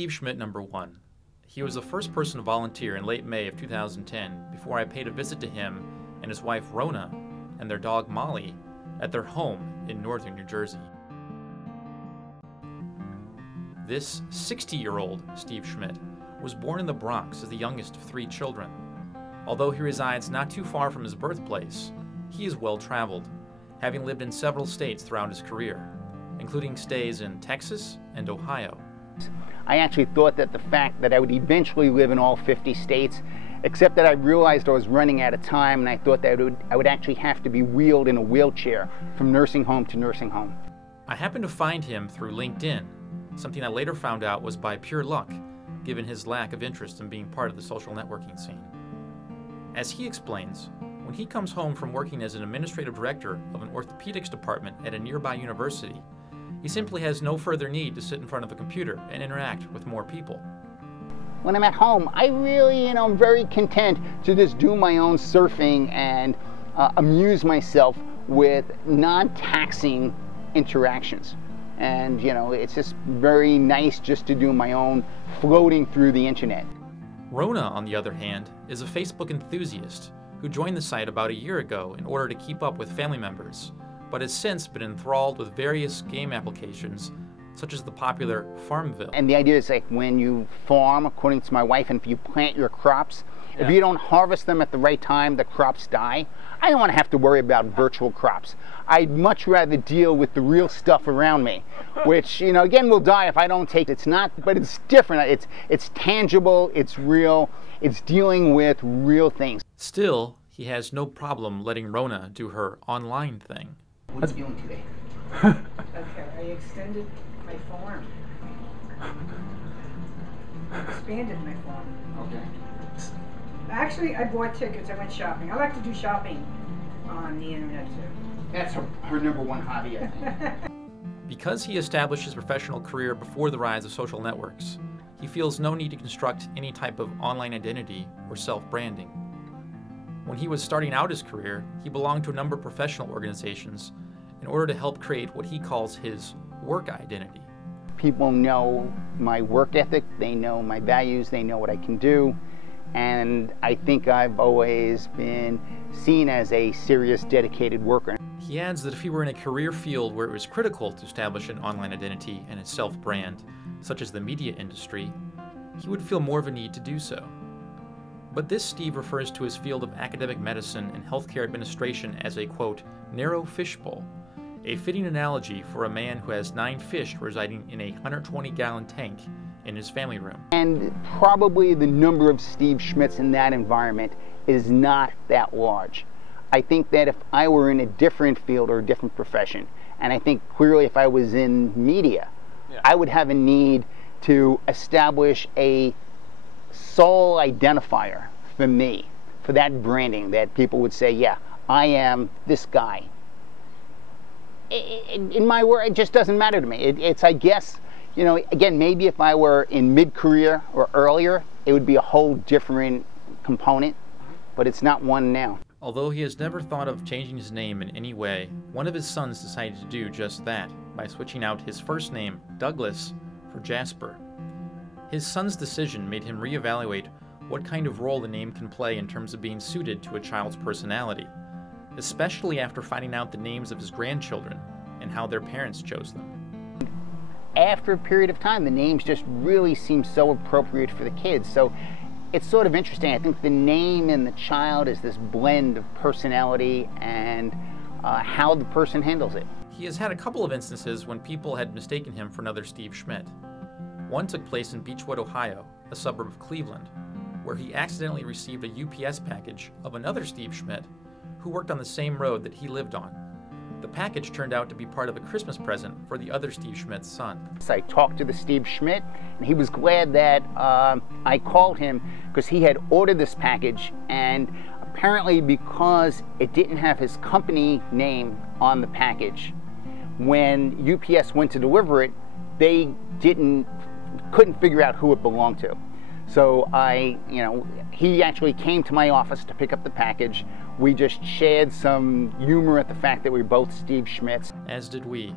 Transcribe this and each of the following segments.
Steve Schmidt number 1. He was the first person to volunteer in late May of 2010 before I paid a visit to him and his wife Rona and their dog Molly at their home in northern New Jersey. This 60-year-old Steve Schmidt was born in the Bronx as the youngest of 3 children. Although he resides not too far from his birthplace, he is well-traveled, having lived in several states throughout his career, including stays in Texas and Ohio. I actually thought that the fact that I would eventually live in all 50 states, except that I realized I was running out of time, and I thought that I would actually have to be wheeled in a wheelchair from nursing home to nursing home. I happened to find him through LinkedIn, something I later found out was by pure luck, given his lack of interest in being part of the social networking scene. As he explains, when he comes home from working as an administrative director of an orthopedics department at a nearby university, he simply has no further need to sit in front of a computer and interact with more people. When I'm at home, I really, I'm very content to just do my own surfing and amuse myself with non-taxing interactions. And, it's just very nice just to do my own floating through the internet. Rona, on the other hand, is a Facebook enthusiast who joined the site about a year ago in order to keep up with family members, but has since been enthralled with various game applications, such as the popular Farmville. And the idea is like when you farm, according to my wife, and if you plant your crops, if you don't harvest them at the right time, the crops die. I don't want to have to worry about virtual crops. I'd much rather deal with the real stuff around me, which, again, will die if I don't take it. It's not, but it's different. It's tangible, it's real, it's dealing with real things. Still, he has no problem letting Rona do her online thing. What are you doing today? Okay, I extended my farm. Expanded my farm. Okay. Actually, I bought tickets. I went shopping. I like to do shopping on the internet too. That's her number 1 hobby, I think. Because he established his professional career before the rise of social networks, he feels no need to construct any type of online identity or self-branding. When he was starting out his career, he belonged to a number of professional organizations in order to help create what he calls his work identity. People know my work ethic, they know my values, they know what I can do, and I think I've always been seen as a serious, dedicated worker. He adds that if he were in a career field where it was critical to establish an online identity and a self-brand, such as the media industry, he would feel more of a need to do so. But this Steve refers to his field of academic medicine and healthcare administration as a, quote, narrow fishbowl, a fitting analogy for a man who has 9 fish residing in a 120-gallon tank in his family room. And probably the number of Steve Schmidts in that environment is not that large. I think that if I were in a different field or a different profession, and I think clearly if I was in media, I would have a need to establish a sole identifier for me, for that branding, that people would say, yeah, I am this guy. In my work, it just doesn't matter to me. It's, I guess, again, maybe if I were in mid-career or earlier, it would be a whole different component, but it's not one now. Although he has never thought of changing his name in any way, one of his sons decided to do just that by switching out his first name, Douglas, for Jasper. His son's decision made him reevaluate what kind of role the name can play in terms of being suited to a child's personality, especially after finding out the names of his grandchildren and how their parents chose them. After a period of time, the names just really seem so appropriate for the kids. So it's sort of interesting. I think the name in the child is this blend of personality and how the person handles it. He has had a couple of instances when people had mistaken him for another Steve Schmidt. One took place in Beechwood, Ohio, a suburb of Cleveland, where he accidentally received a UPS package of another Steve Schmidt who worked on the same road that he lived on. The package turned out to be part of a Christmas present for the other Steve Schmidt's son. So I talked to the Steve Schmidt, and he was glad that I called him because he had ordered this package, and apparently because it didn't have his company name on the package, when UPS went to deliver it, they couldn't figure out who it belonged to. So he actually came to my office to pick up the package. We just shared some humor at the fact that we were both Steve Schmidts. As did we,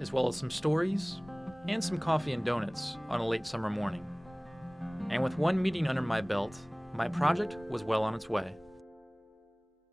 as well as some stories and some coffee and donuts on a late summer morning. And with one meeting under my belt, my project was well on its way.